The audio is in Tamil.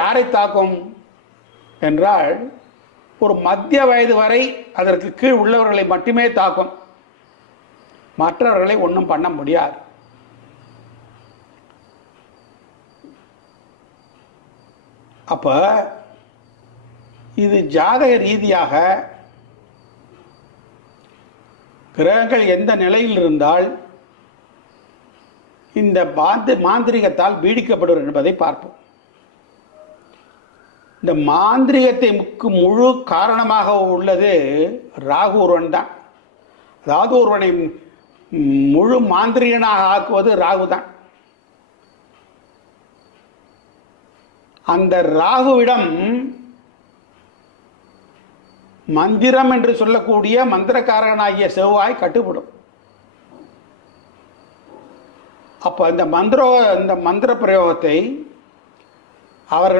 யாரை தாக்கும் என்றால் ஒரு மத்திய வயது வரை அதற்கு கீழ் உள்ளவர்களை மட்டுமே தாக்கும், மற்றவர்களை ஒன்றும் பண்ண முடியாது. அப்ப இது ஜாதக ரீதியாக கிரகங்கள் எந்த நிலையில் இருந்தால் இந்த மாந்திரிகத்தால் பீடிக்கப்படும் என்பதை பார்ப்போம். இந்த மாந்திரிகத்தை முழு காரணமாக உள்ளது ராகு ஒருவன் தான். அதாவது ஒருவனை முழு மாந்திரிகனாக ஆக்குவது ராகு தான். அந்த ராகுவிடம் மந்திரம் என்று சொல்லக்கூடிய மந்திரக்காரனாகிய செவ்வாய் கட்டுப்படும். அப்ப இந்த மந்திர பிரயோகத்தை அவர்கள்